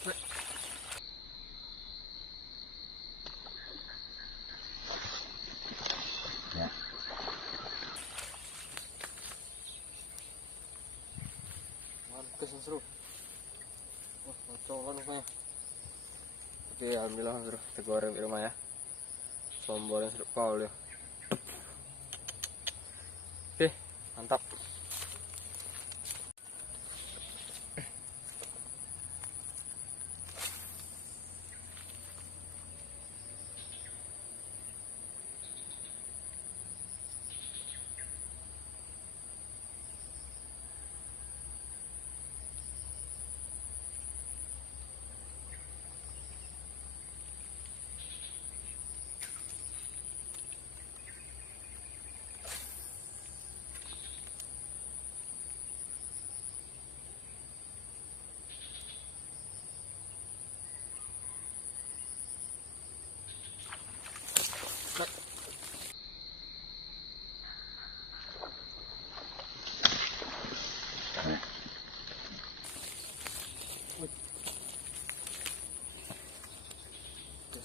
Mantes seru. Wah, coba rupanya. Tapi alhamdulillah seru. Tegoreng di rumah ya. Sombolnya seru Paul ya. Oke, mantap.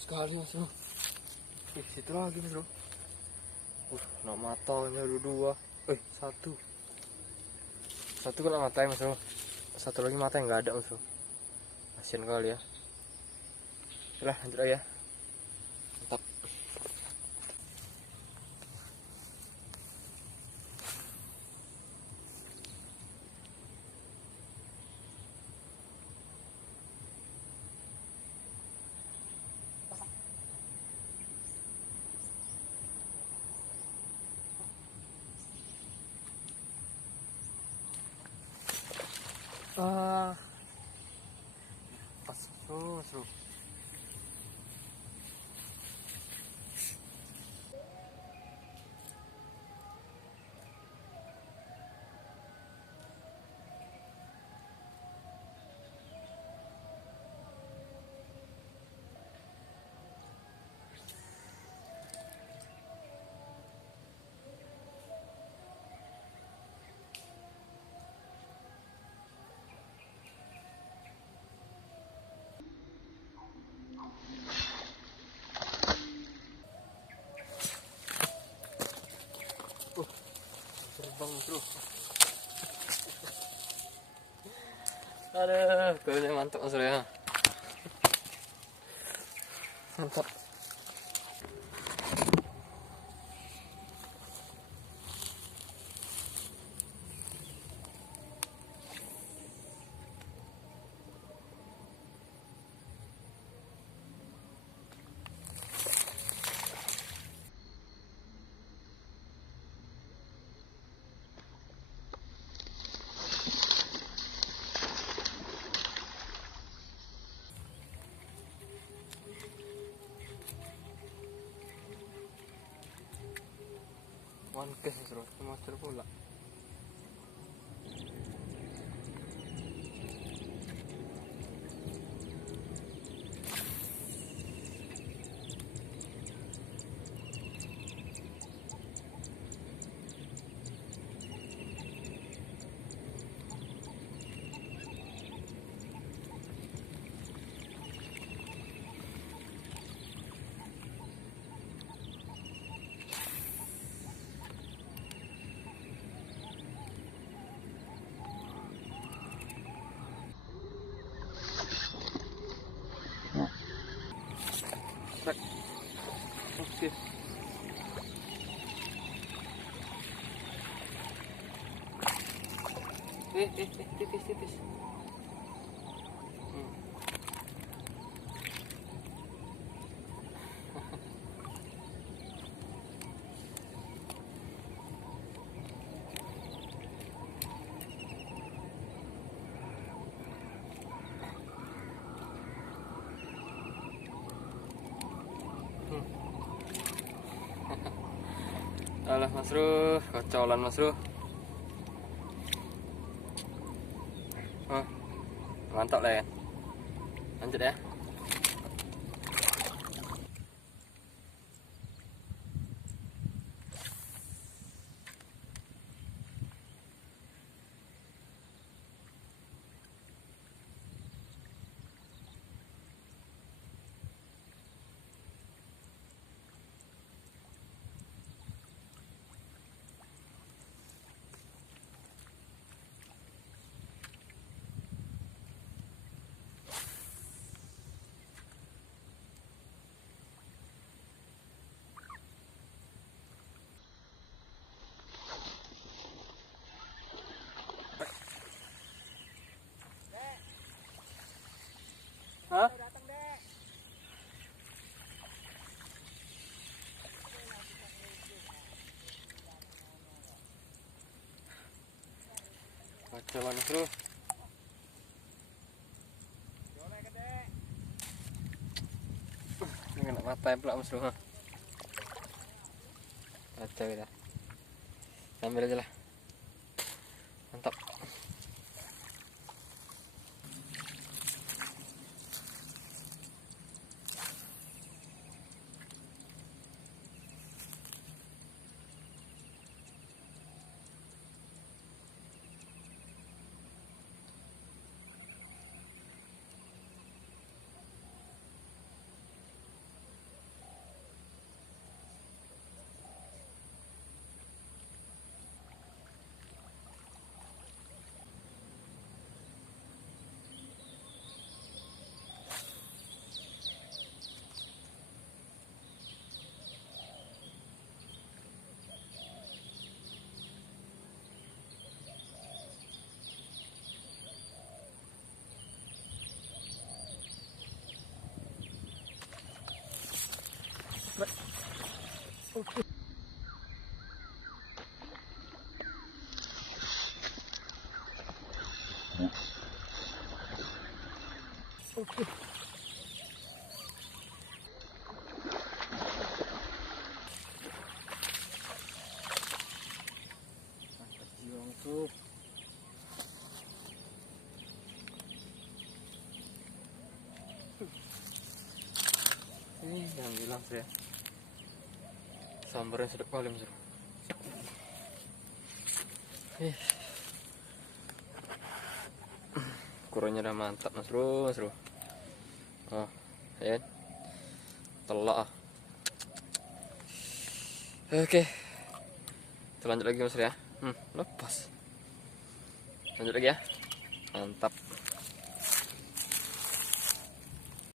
Sekali mas bro. Situ lagi mas bro. Nak matanya ada dua. Satu kena matanya mas bro. Satu lagi mata yang nggak ada mas bro. Kasian kali ya. Udah lanjut aja. Mantap. Pas seru. Terbang bro. Aduh, kayaknya mantap mas bro ya. Mantap. One case mas bro, master pula. Oke. Tipis. Alah mas bro, kocolan mas bro. Mantap lah ya. Lanjut ya. Hah? Coba nih bro. Ini kena mata ya pula mas bro. Kacau kita. Ambil aja lah. Mantap. Oke. Mantap. Ini yang bilang saya sambarnya sedap kali mas bro. Ukurannya udah mantap mas bro, mas bro. Oh ya telak ah. Oke, kita lanjut lagi mas bro ya. Lepas lanjut lagi ya, mantap.